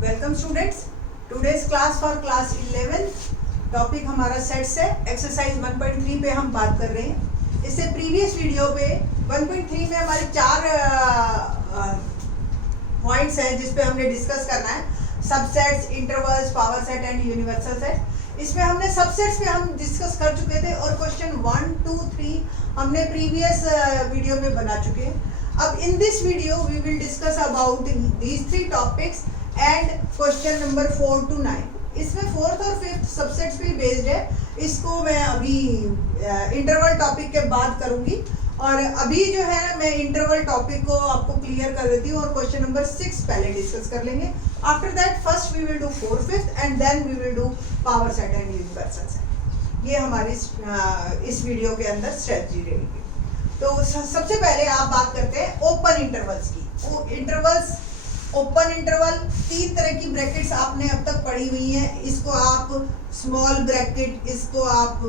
Welcome students, today's class for class 11 topic हमारा sets है। Exercise 1.3 पे हम बात कर रहे हैं। इससे प्रीवियस वीडियो पे 1.3 में हमारे 4 पॉइंट्स हैं जिस पे हमने डिस्कस करना है। Subsets, intervals, power set and universal set. इसमें हमने सबसेट्स पे हम डिस्कस कर चुके थे और क्वेश्चन 1, 2, 3 हमने प्रीवियस वीडियो में बना चुके हैं। अब in this video we will discuss about these 3 topics and question number 4 to 9। इसमें 4th और 5th सबसेट्स पे बेस्ड है। इसको मैं अभी इंटरवल टॉपिक के बाद करूंगी और अभी जो है मैं इंटरवल टॉपिक को आपको क्लियर कर देती हूँ और क्वेश्चन नंबर 6 पहले डिस्कस कर लेंगे। After that first we will do 4th, 5th and then we will do power set and universal set. ये हमारी इस वीडियो के अंदर स्ट्रेटजी रहेगी। तो सबसे पहले आप बात करते हैं ओपन इंटरवल्स की। इंटरवल्स, ओपन इंटरवल, 3 तरह की ब्रैकेट्स आपने अब तक पढ़ी हुई हैं। इसको आप स्मॉल ब्रैकेट, इसको आप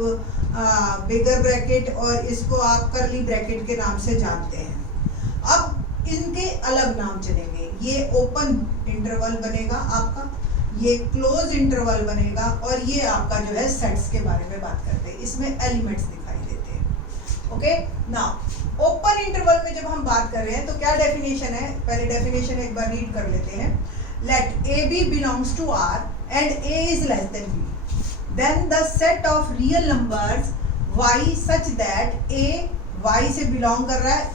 बिगर ब्रैकेट और इसको आप कर्ली ब्रैकेट के नाम से जानते हैं। अब इनके अलग नाम चलेंगे। ये ओपन इंटरवल बनेगा आपका, ये क्लोज इंटरवल बनेगा और ये आपका जो है सेट्स के बारे में बात करते हैं। इसमें एलिमेंट्स दिखाई देते हैं। ओके, नाउ ओपन इंटरवल में जब हम बात कर रहे हैं तो क्या डेफिनेशन है, पहले डेफिनेशन एक बार रीड कर लेते हैं। Let a b belongs to R and a is less than b, then the set of real numbers y such that a y से बिलोंग कर रहा है,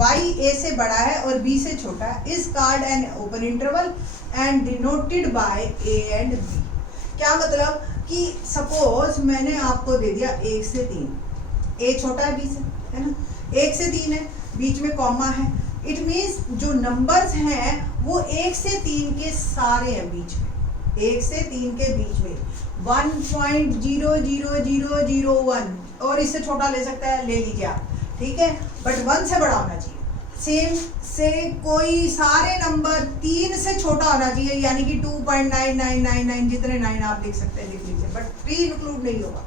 y a से बड़ा है और b से छोटा है, is called an open interval and denoted by a and b। क्या मतलब कि सपोज मैंने आपको दे दिया 1 से 3, a छोटा है b से, है ना, 1 से 3 है, बीच में कॉमा है। इट मीन्स जो नंबर्स हैं वो 1 से 3 के सारे हैं बीच में, 1 से 3 के बीच में 1.00001 और इससे छोटा ले सकता है, ले लीजिए आप, ठीक है, बट 1 से बड़ा होना चाहिए। सेम से कोई सारे नंबर 3 से छोटा होना चाहिए, यानी कि 2.9999 जितने 9 आप लिख सकते हैं लिख लीजिए, बट 3 इंक्लूड नहीं होगा।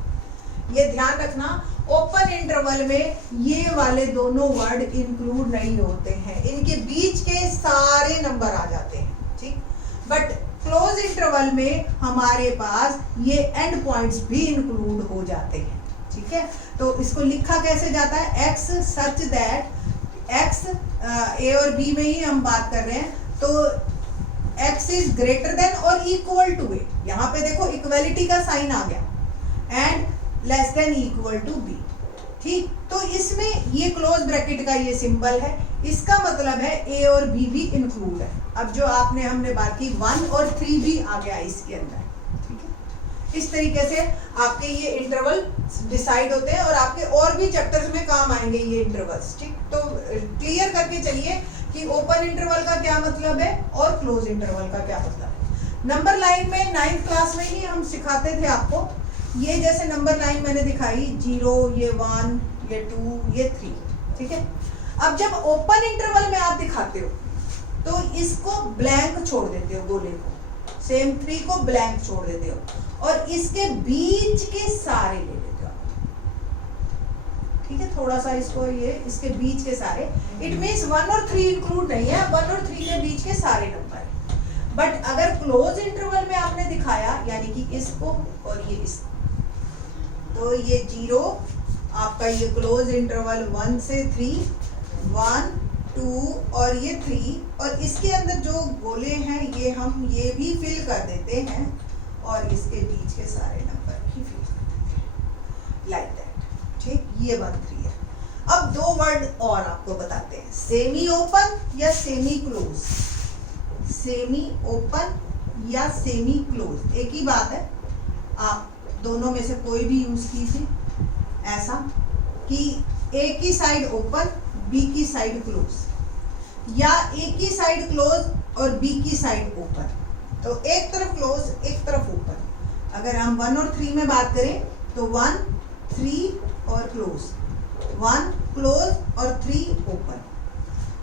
ये ध्यान रखना, ओपन इंटरवल में ये वाले दोनों वर्ड इंक्लूड नहीं होते हैं, इनके बीच के सारे नंबर आ जाते हैं, ठीक। बट क्लोज इंटरवल में हमारे पास ये एंड पॉइंट्स भी इंक्लूड हो जाते हैं, ठीक है। तो इसको लिखा कैसे जाता है, x such that x, a और b में ही हम बात कर रहे हैं, तो x इज ग्रेटर देन और इक्वल टू a, यहाँ पे देखो इक्वलिटी का साइन आ गया, and less than equal to b, ठीक। तो इसमें ये क्लोज ब्रैकेट का ये सिंबल है, इसका मतलब है a और b भी इंक्लूड है। अब जो आपने हमने बात की 1 और 3 भी आ गया इसके अंदर, ठीक है। इस तरीके से आपके ये इंटरवल डिसाइड होते हैं और आपके और भी चैप्टर्स में काम आएंगे ये इंटरवल्स, ठीक। तो क्लियर करके चलिए कि ओपन इंटरवल का क्या मतलब है और क्लोज इंटरवल का क्या मतलब है। नंबर लाइन में 9th क्लास में ही हम सिखाते थे आपको। ये जैसे नंबर लाइन मैंने दिखाई, 0, ये 1, ये 2, ये 3, ठीक है। अब जब ओपन इंटरवल में आप दिखाते हो तो इसको ब्लैंक छोड़ देते हो, गोले को, सेम 3 को ब्लैंक छोड़ देते हो और इसके बीच के सारे ले लेते हो, ठीक है। थोड़ा सा इसको, ये इसके बीच के सारे, इट मींस 1 और 3 इंक्लूड नहीं है, 1 और 3 के बीच के सारे नंबर। बट अगर क्लोज इंटरवल में आपने दिखाया, यानी कि इसको और ये इसको, तो ये 0 आपका, ये क्लोज इंटरवल 1 से 3, 1, 2 और ये 3, और इसके अंदर जो गोले हैं ये हम ये भी फिल कर देते हैं और इसके बीच के सारे नंबर भी फिल कर देते हैं, लाइक दैट, ठीक। ये 1, 3 है। अब 2 वर्ड और आपको बताते हैं, सेमी ओपन या सेमी क्लोज। सेमी ओपन या सेमी क्लोज एक ही बात है, आप दोनों में से कोई भी यूज कीजिए, ऐसा कि ए की साइड ओपन, बी की साइड क्लोज, या ए की साइड क्लोज और बी की साइड ओपन। तो एक तरफ क्लोज एक तरफ ओपन। अगर हम 1 और 3 में बात करें तो 1, 3 और क्लोज, 1 क्लोज और 3 ओपन।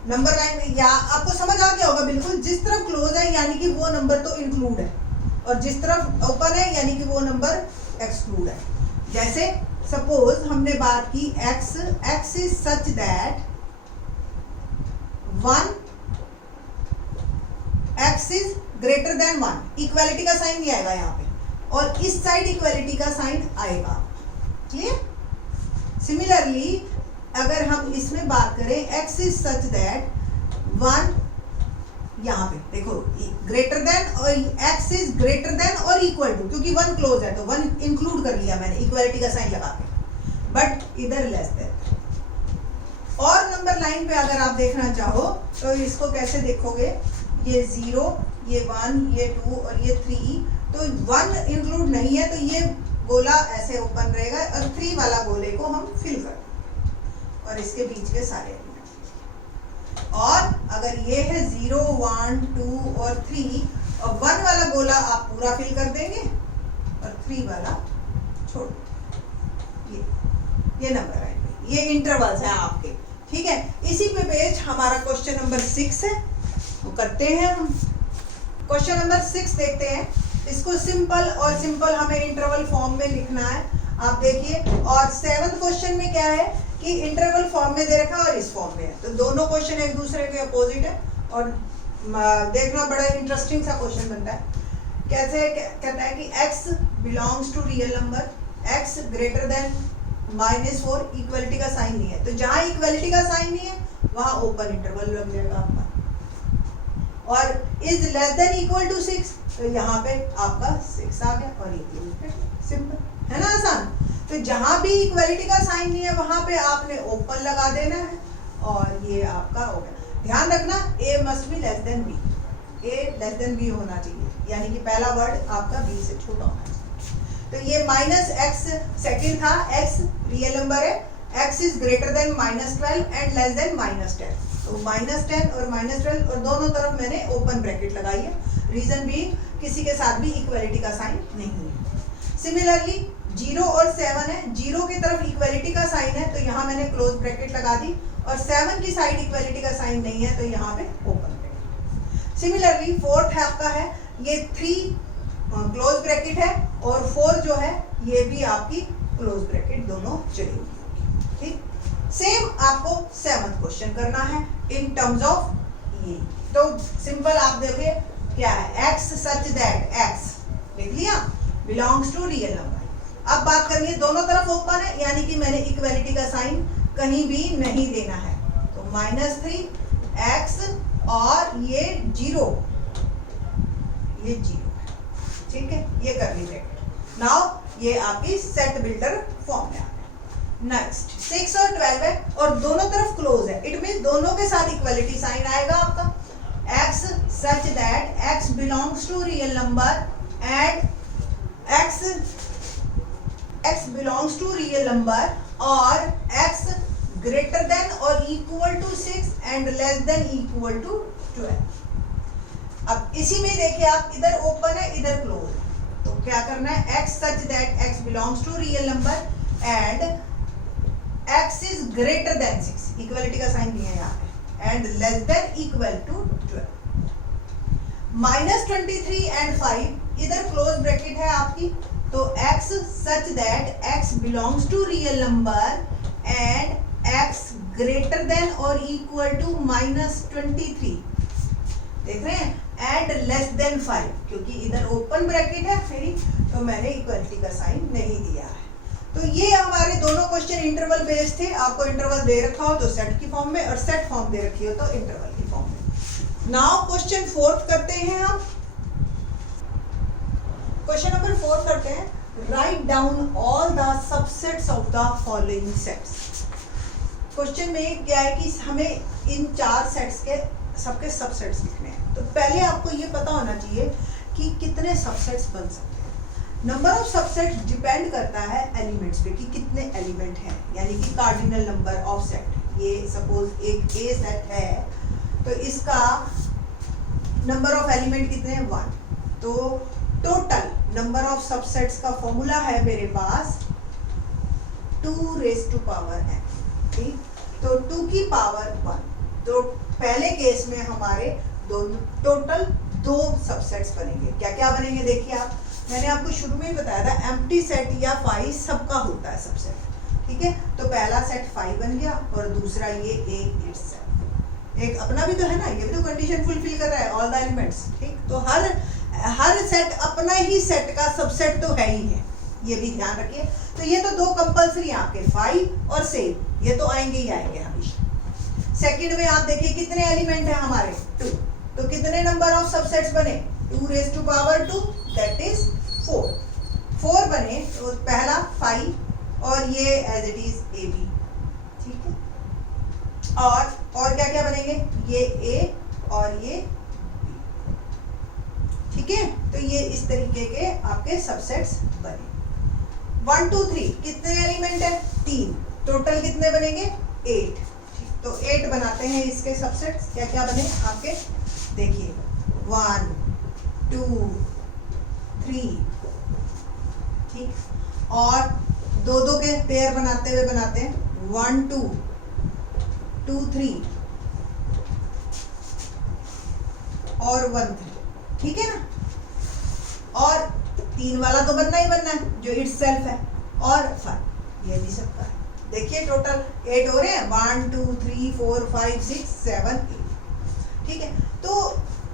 नंबर लाइन में या आपको समझ आ गया होगा बिल्कुल, जिस तरफ क्लोज है यानी कि वो नंबर तो इंक्लूड है और जिस तरफ ओपन है यानी कि वो नंबर एक्सक्लूड है। जैसे सपोज हमने बात की x is such that 1 x is greater then 1, equality का साइन नहीं आएगा यहाँ पे, और इस साइड इक्वालिटी का साइन आएगा। क्लियर? सिमिलरली अगर हम इसमें बात करें x इज सच दैट 1, यहाँ पे देखो ग्रेटर देन, और x इज ग्रेटर देन और इक्वल टू, क्योंकि 1 क्लोज है तो 1 इंक्लूड कर लिया मैंने इक्वालिटी का साइन लगा के, बट इधर लेस देन। और नंबर लाइन पे अगर आप देखना चाहो तो इसको कैसे देखोगे, ये 0, ये 1, ये 2 और ये 3, तो 1 इंक्लूड नहीं है तो ये गोला ऐसे ओपन रहेगा और 3 वाला गोले को हम फिल कर, और इसके बीच के सारे एलिमेंट। और अगर ये है 0, 1, 2 और 3, और 1 वाला गोला आप पूरा फिल कर देंगे और 3 वाला छोड़ देंगे। ये नंबर लाइन पे ये इंटरवल्स हैं आपके, ठीक है। इसी पे बेस्ड हमारा क्वेश्चन नंबर 6 है, वो करते हैं हम। क्वेश्चन नंबर 6 देखते हैं। इसको सिंपल और सिंपल हमें इंटरवल फॉर्म में लिखना है। आप देखिए, और 7th क्वेश्चन में क्या है कि इंटरवल फॉर्म में दे रखा है और इस फॉर्म में है, तो दोनों क्वेश्चन एक दूसरे के अपोजिट है, और देखना बड़ा इंटरेस्टिंग सा क्वेश्चन बनता है। कैसे कहता है कि x belongs to real number, x greater than -4, equality का साइन नहीं है, तो जहां इक्वलिटी का साइन नहीं है वहां ओपन इंटरवल लग जाएगा आपका। और is less than equal to 6, तो यहाँ पे आपका 6 आ गया, और ये सिंपल है ना, आसान। तो जहां भी इक्वलिटी का साइन नहीं है वहां पे आपने ओपन लगा देना है, और ये आपका हो गया। ध्यान रखना a must be less than b, a less than b होना चाहिए, यानी कि पहला वर्ड आपका b से छोटा होना चाहिए। तो ये -x सेकंड था, x रियल नंबर है, x is greater then -12 and less then -10, तो -10 और -12 और दोनों तरफ मैंने ओपन ब्रैकेट लगाई है। रीजन भी किसी के साथ भी इक्वलिटी का साइन नहीं है। सिमिलरली 0 और 7 है, 0 की तरफ इक्वलिटी का साइन है तो यहाँ मैंने क्लोज ब्रैकेट लगा दी, और 7 की साइड इक्वलिटी का साइन नहीं है तो यहाँ पे ओपन ब्रैकेट। सिमिलरली 4th है आपका है, ये 3 क्लोज ब्रैकेट है, और 4 जो है ये भी आपकी क्लोज ब्रैकेट दोनों चलेगी, ठीक। सेम आपको 7th क्वेश्चन करना है इन टर्म्स ऑफ ये। तो सिंपल आप देखिए क्या है, x सच दैट x लिख लिया बिलोंग्स टू रियल नंबर। अब बात करनी है, दोनों तरफ ओपन है, यानी कि मैंने इक्वलिटी का साइन कहीं भी नहीं देना है, तो -3x और ये 0, ये 0 है, ठीक है। ये कर ली ब्रैकेट। नाउ ये आपकी सेट बिल्डर फॉर्म में आ गया। नेक्स्ट 6 और 12 है, और दोनों तरफ क्लोज है, इट मीन दोनों के साथ इक्वलिटी साइन आएगा आपका। x such that x belongs to real number and x belongs to real number, और x greater than or equal to 6 and less than equal to 12। अब इसी में देखिए आप, इधर ओपन है इधर क्लोज है, तो क्या करना है, x such that x belongs to real number and x is greater than 6, equality का साइन नहीं है यहाँ पे, and less than equal to 12। -23 and 5 इधर क्लोज ब्रैकेट है आपकी, तो x such that x belongs to real number and x greater than or equal to -23, देख रहे हैं, and less than 5, क्योंकि इधर ओपन ब्रैकेट है मेरी, तो मैंने इक्वलिटी का साइन नहीं दिया है। तो ये हमारे दोनों क्वेश्चन इंटरवल बेस्ड थे। आपको इंटरवल दे रखा हो तो सेट की फॉर्म में, और सेट फॉर्म दे रखी हो तो इंटरवल की फॉर्म में। नाउ क्वेश्चन 4 करते हैं हम। क्वेश्चन नंबर 4 करते हैं, write down all the subsets of the following sets. Question में क्या है कि हमें इन 4 सेट्स के सबके सबसेट्स लिखने हैं। तो पहले आपको ये पता होना चाहिए कि कितने सबसेट्स बन सकते हैं। नंबर ऑफ सबसेट्स डिपेंड करता है एलिमेंट्स पे कि कितने एलिमेंट हैं, यानी कि कार्डिनल नंबर ऑफ सेट। ये सपोज एक ए सेट है तो इसका नंबर ऑफ एलिमेंट कितने हैं, 1। तो टोटल नंबर ऑफ सबसेट्स का फॉर्मूला है मेरे पास 2n, ठीक। तो 2 की पावर 1। तो पहले केस में हमारे टोटल 2 सबसेट्स बनेंगे। क्या क्या बनेंगे देखिए आप, मैंने आपको शुरू में ही बताया था, एम्प्टी सेट या 5 सबका होता है सबसेट, ठीक है। तो पहला सेट 5 बन गया और दूसरा ये A इट्सेल्फ, एक अपना भी तो है ना, ये भी तो कंडीशन फुलफिल कर रहा है, ऑल द एलिमेंट्स, ठीक। तो हर सेट अपना ही सेट का सबसेट तो है ही है, ये भी ध्यान रखिए। तो ये तो दो कंपल्सरी आपके 5 और 7, ये तो आएंगे ही आएंगे हमेशा। सेकंड में आप देखिए कितने एलिमेंट है हमारे 2, तो कितने नंबर ऑफ सबसेट्स बने 2 raise to power 2 that is 4 बने। तो पहला 5 और ये as it is a b, ठीक है। और क्या क्या बनेंगे, ये ए और ये बी, ठीक है। तो ये इस तरीके के आपके सबसेट्स बने। 1 2 3 कितने एलिमेंट है 3, टोटल कितने बनेंगे 8, ठीक। तो 8 बनाते हैं इसके सबसेट्स। क्या क्या बने आपके, देखिए 1 2 3, ठीक। और दो दो के पेयर बनाते हैं 1 2 2 3 और 1 3, ठीक है ना। और 3 वाला तो बनना ही बनना है जो इटसेल्फ है, और 5 ये भी सबका है। देखिए टोटल 8 हो रहे हैं, 1 2 3 4 5 6 7 8, ठीक है। तो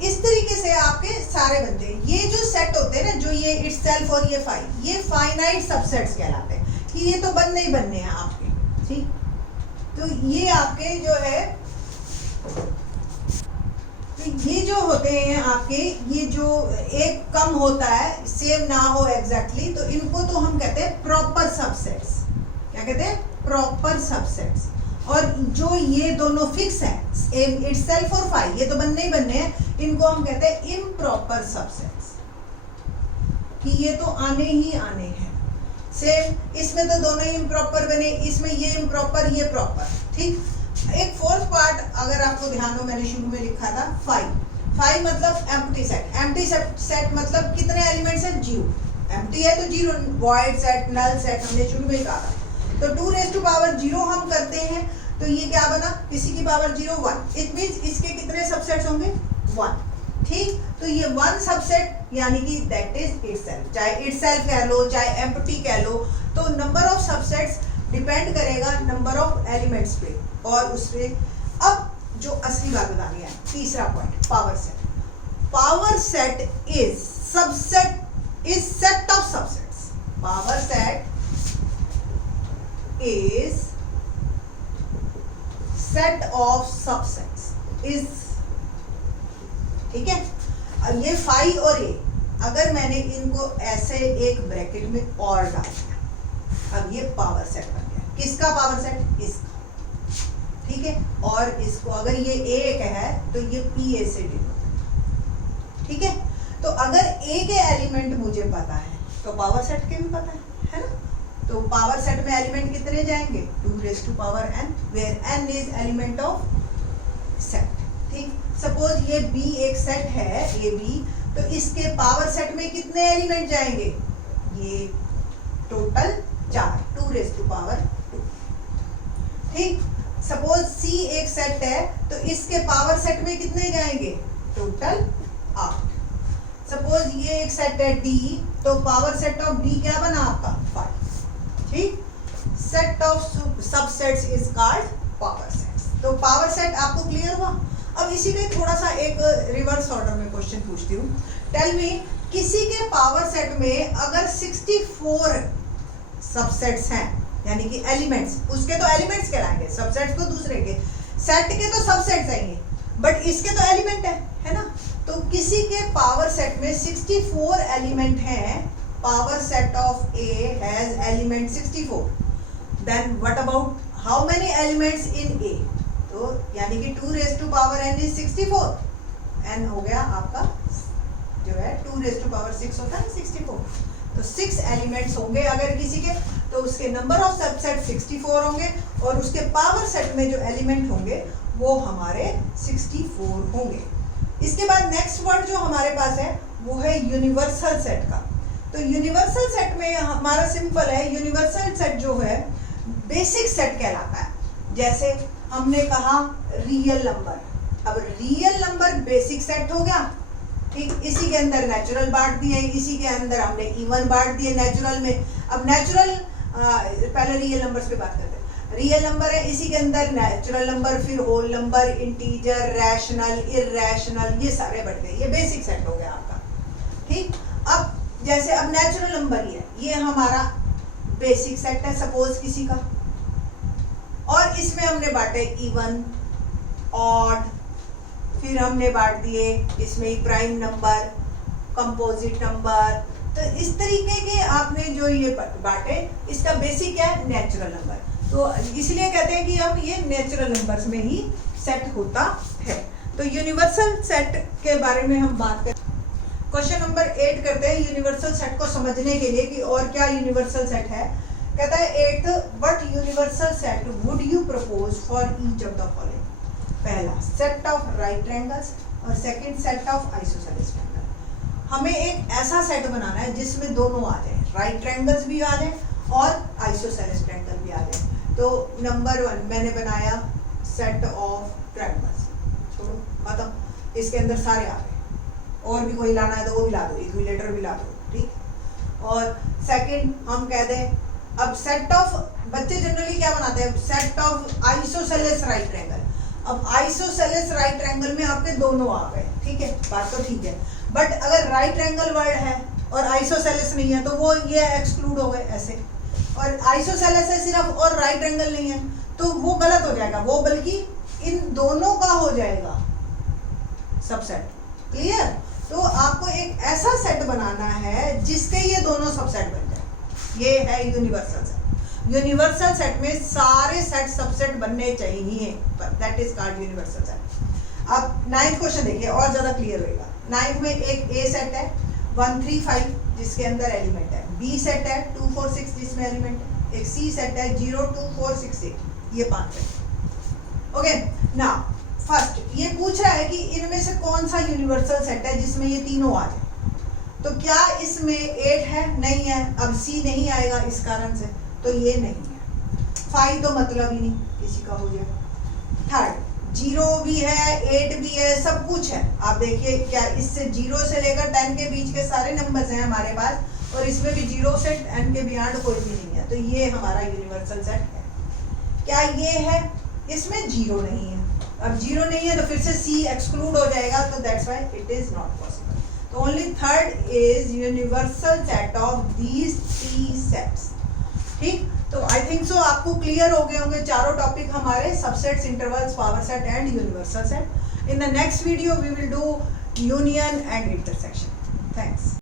इस तरीके से आपके सारे बनते हैं। ये जो सेट होते हैं ना, जो ये इटसेल्फ और ये 5, ये फाइनाइट सबसेट्स कहलाते हैं कि ये तो बनने ही बनने हैं आपके, ठीक। तो ये आपके जो है, तो ये जो होते हैं आपके, ये जो एक कम होता है सेम ना हो एग्जैक्टली, तो इनको तो हम कहते हैं प्रॉपर सबसेट्स। क्या कहते हैं, प्रॉपर सबसेट्स। और जो ये दोनों फिक्स है इटसेल्फ और 5, ये तो बनने ही बनने हैं, इनको हम कहते हैं इम्प्रॉपर सबसेट्स, कि ये तो आने ही आने हैं। सेम इसमें तो दोनों ही इम्प्रॉपर बने, इसमें ये इम्प्रॉपर ये प्रॉपर, ठीक। एक फोर्थ पार्ट अगर आपको ध्यान हो, मैंने शुरू में लिखा था 5 मतलब एम्प्टी सेट। एम्प्टी सेट मतलब कितने एलिमेंट्स हैं, 0। एम्प्टी है तो 0, वॉइड सेट, नल सेट हमने शुरू में ही कहा था। तो 2 रेज़ टू पावर 0 हम करते हैं, तो ये क्या बना, किसी की पावर 0 1, इट मींस इसके कितने सबसेट्स होंगे 1, ठीक। तो ये 1 सबसेट यानी कि दैट इज इटसेल्फ, चाहे इटसेल्फ कह लो चाहे एम्प्टी कह लो। तो नंबर ऑफ सबसेट्स डिपेंड करेगा नंबर ऑफ एलिमेंट्स पे और उस पे। अब जो असली बात बतानी है, तीसरा point, power set. Power set is subset, is set of subsets. Power set is set of subsets, is, ठीक है। अब ये 5 और ये, अगर मैंने इनको ऐसे एक ब्रैकेट में और डाल दिया, अब ये पावर सेट बन गया। किसका पावर सेट, इसका, ठीक है। और इसको अगर ये एक है तो ये PA से डिनोट, ठीक है। तो अगर A के एलिमेंट मुझे पता है तो पावर सेट के भी पता है ना। तो पावर सेट में एलिमेंट कितने जाएंगे 2 raise to power n, where n is element of set, ठीक। सपोज ये B एक सेट है AB, तो इसके पावर सेट में कितने एलिमेंट जाएंगे, ये टोटल 4, 2 रेज़ टू पावर 2, ठीक। सपोज C एक सेट है, तो इसके पावर सेट में कितने जाएंगे, टोटल 8। सपोज ये एक सेट है D, तो पावर सेट ऑफ D क्या बना आपका 5, ठीक। Set of subsets is called power sets. तो पावर सेट आपको क्लियर हुआ। अब इसी का थोड़ा सा एक रिवर्स ऑर्डर में क्वेश्चन पूछती हूँ। टेल मी, किसी के पावर सेट में अगर 64 सबसेट्स हैं, यानी कि एलिमेंट्स, उसके तो एलिमेंट्स कहलाएंगे, सबसेट्स तो दूसरे के, सेट के तो सबसेट्स आएंगे, बट इसके तो एलिमेंट है ना। तो किसी के पावर सेट में 64 एलिमेंट हैं, power set of A has element 64, then what about how many elements in A? तो यानी कि 2 raise to power n is 64, n हो गया आपका जो है 2 रेज़ टू पावर 6 होता है 64। तो 6 एलिमेंट्स होंगे अगर किसी के, तो उसके नंबर ऑफ सबसेट 64 होंगे और उसके पावर सेट में जो एलिमेंट होंगे वो हमारे 64 होंगे। इसके बाद नेक्स्ट वर्ड जो हमारे पास है वो है यूनिवर्सल सेट का। तो यूनिवर्सल सेट में हमारा सिंपल है, यूनिवर्सल सेट जो है बेसिक सेट कहलाता है। जैसे हमने कहा रियल नंबर, अब रियल नंबर बेसिक सेट हो गया, ठीक। इसी के अंदर नेचुरल बांट दिए, इसी के अंदर हमने इवन बांट दिए नेचुरल में। अब नेचुरल, पहले रियल नंबर्स पे बात करते हैं। रियल नंबर है, इसी के अंदर नेचुरल नंबर, फिर whole number, integer, rational, irrational, ये सारे बढ़ गए। ये बेसिक सेट हो गया आपका। ठीक, अब जैसे अब नेचुरल नंबर ही है, ये हमारा बेसिक सेट है सपोज किसी का, और इसमें हमने बांटे इवन, ऑड, फिर हमने बांट दिए इसमें प्राइम नंबर, कंपोजिट नंबर। तो इस तरीके के आपने जो ये बांटे, इसका बेसिक क्या है, नेचुरल नंबर। तो इसलिए कहते हैं कि अब ये नेचुरल नंबर्स में ही सेट होता है। तो यूनिवर्सल सेट के बारे में हम बात करें। क्वेश्चन नंबर 8 करते हैं यूनिवर्सल सेट को समझने के लिए कि और क्या यूनिवर्सल सेट है। कहता है 8th, what universal set would you propose for each of the following. पहला सेट ऑफ राइट ट्रायंगल्स और second set of isosceles triangle. हमें एक ऐसा सेट बनाना है जिसमें दोनों आ जाए, राइट ट्रायंगल्स भी आ जाए और आइसोसेलेस ट्रायंगल भी आ जाए। तो नंबर 1 मैंने बनाया सेट ऑफ ट्रायंगल्स, छोड़ो मतलब इसके अंदर सारे आ गए, और भी कोई लाना है तो वो भी ला दो, इक्विलेटर भी ला दो, ठीक। और सेकंड हम कह दें, अब सेट ऑफ, बच्चे जनरली क्या बनाते हैं, set of isosceles right triangle. अब आइसोसेलेस राइट ट्रायंगल में आपके दोनों आ गए, ठीक है, बात तो ठीक है। बट अगर राइट ट्रायंगल वर्ड है और आइसोसेलेस नहीं है तो वो ये एक्सक्लूड हो गए ऐसे, और आइसोसेलेस है सिर्फ और राइट ट्रायंगल नहीं है तो वो गलत हो जाएगा, वो बल्कि इन दोनों का हो जाएगा सबसेट। क्लियर? तो आपको एक ऐसा सेट बनाना है जिसके ये दोनों सबसेट बन जाए, ये है यूनिवर्सल सेट। यूनिवर्सल सेट में सारे सेट सबसेट बनने चाहिए, that is called universal set. अब 9th क्वेश्चन देखिए और ज्यादा क्लियर होगा। 9th में एक ए सेट है 1 3 5 जिसके अंदर एलिमेंट है, बी सेट है 2 4 6 जिसमें एलिमेंट है, एक सी सेट है 0 2 4 6 8, ये 5 सेट। ओके, नाउ फर्स्ट ये पूछ रहा है कि इनमें से कौन सा यूनिवर्सल सेट है जिसमें ये तीनों आ जाए। तो क्या इसमें 8 है? नहीं है, अब सी नहीं आएगा इस कारण से, तो ये नहीं है। 5 तो मतलब ही नहीं किसी का हो जाए। थर्ड 0 भी है, 8 भी है, सब कुछ है। आप देखिए क्या इससे 0 से लेकर 10 के बीच के सारे नंबर्स हैं हमारे पास, और इसमें भी 0 से 10 के बियॉन्ड कोई भी नहीं है, तो ये हमारा यूनिवर्सल सेट है। क्या ये है? इसमें 0 नहीं है, अब 0 नहीं है तो फिर से C एक्सक्लूड हो जाएगा, तो that's why it is not possible. तो only third is universal set of these 3 sets. ठीक, तो आई थिंक सो आपको क्लियर हो गए होंगे चारों टॉपिक हमारे, subsets, intervals, power set and universal set. In the next video we will do union and intersection. Thanks.